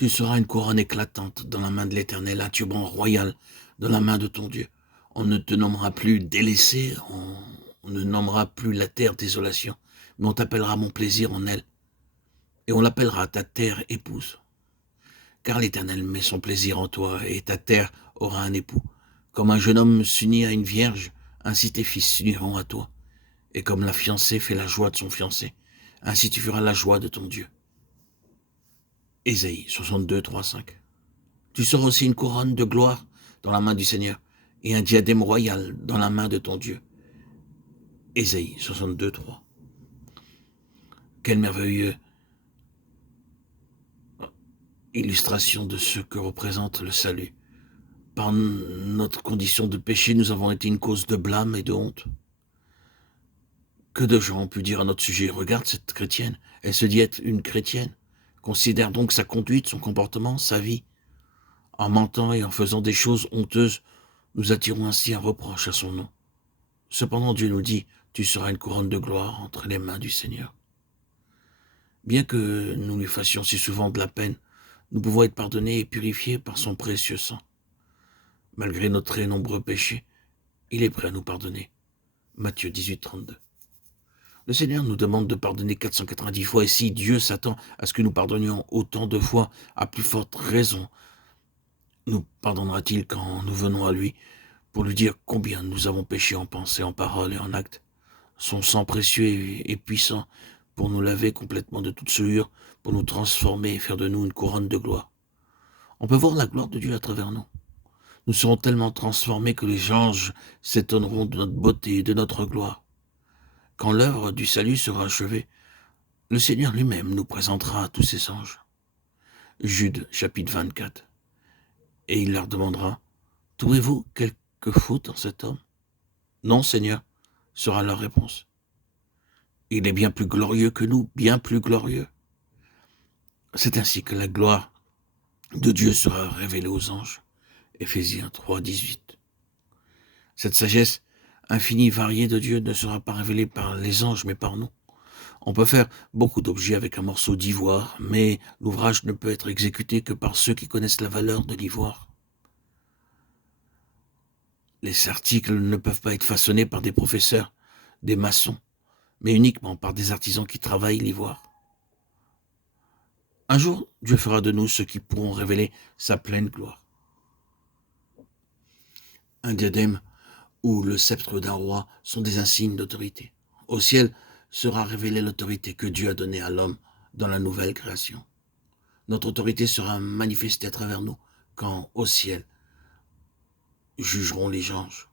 Tu seras une couronne éclatante dans la main de l'Éternel, un turban royal dans la main de ton Dieu. On ne te nommera plus délaissé, on ne nommera plus la terre désolation, mais on t'appellera mon plaisir en elle, et on l'appellera ta terre épouse. Car l'Éternel met son plaisir en toi, et ta terre aura un époux. Comme un jeune homme s'unit à une vierge, ainsi tes fils s'uniront à toi. Et comme la fiancée fait la joie de son fiancé, ainsi tu feras la joie de ton Dieu. Ésaïe 62, 3, 5. Tu seras aussi une couronne de gloire dans la main du Seigneur, et un diadème royal dans la main de ton Dieu. Ésaïe 62, 3. Quelle merveilleuse illustration de ce que représente le salut. Par notre condition de péché, nous avons été une cause de blâme et de honte. Que de gens ont pu dire à notre sujet, regarde cette chrétienne, elle se dit être une chrétienne, considère donc sa conduite, son comportement, sa vie. En mentant et en faisant des choses honteuses, nous attirons ainsi un reproche à son nom. Cependant Dieu nous dit, tu seras une couronne de gloire entre les mains du Seigneur. Bien que nous lui fassions si souvent de la peine, nous pouvons être pardonnés et purifiés par son précieux sang. Malgré nos très nombreux péchés, il est prêt à nous pardonner. Matthieu 18, 32. Le Seigneur nous demande de pardonner 490 fois, et si Dieu s'attend à ce que nous pardonnions autant de fois, à plus forte raison, nous pardonnera-t-il quand nous venons à lui pour lui dire combien nous avons péché en pensée, en parole et en acte. Son sang précieux et puissant pour nous laver complètement de toute souillure, pour nous transformer et faire de nous une couronne de gloire. On peut voir la gloire de Dieu à travers nous. Nous serons tellement transformés que les anges s'étonneront de notre beauté et de notre gloire. Quand l'œuvre du salut sera achevée, le Seigneur lui-même nous présentera à tous ses anges. Jude, chapitre 24. Et il leur demandera, « Trouvez-vous quelque faute en cet homme ?» ?»« Non, Seigneur, sera leur réponse. Il est bien plus glorieux que nous, bien plus glorieux. C'est ainsi que la gloire de Dieu sera révélée aux anges. Éphésiens 3, 18. Cette sagesse infinie, variée de Dieu ne sera pas révélée par les anges, mais par nous. On peut faire beaucoup d'objets avec un morceau d'ivoire, mais l'ouvrage ne peut être exécuté que par ceux qui connaissent la valeur de l'ivoire. Les articles ne peuvent pas être façonnés par des professeurs, des maçons, mais uniquement par des artisans qui travaillent l'ivoire. Un jour, Dieu fera de nous ceux qui pourront révéler sa pleine gloire. Un diadème ou le sceptre d'un roi sont des insignes d'autorité. Au ciel sera révélée l'autorité que Dieu a donnée à l'homme dans la nouvelle création. Notre autorité sera manifestée à travers nous quand, au ciel, jugeront les anges.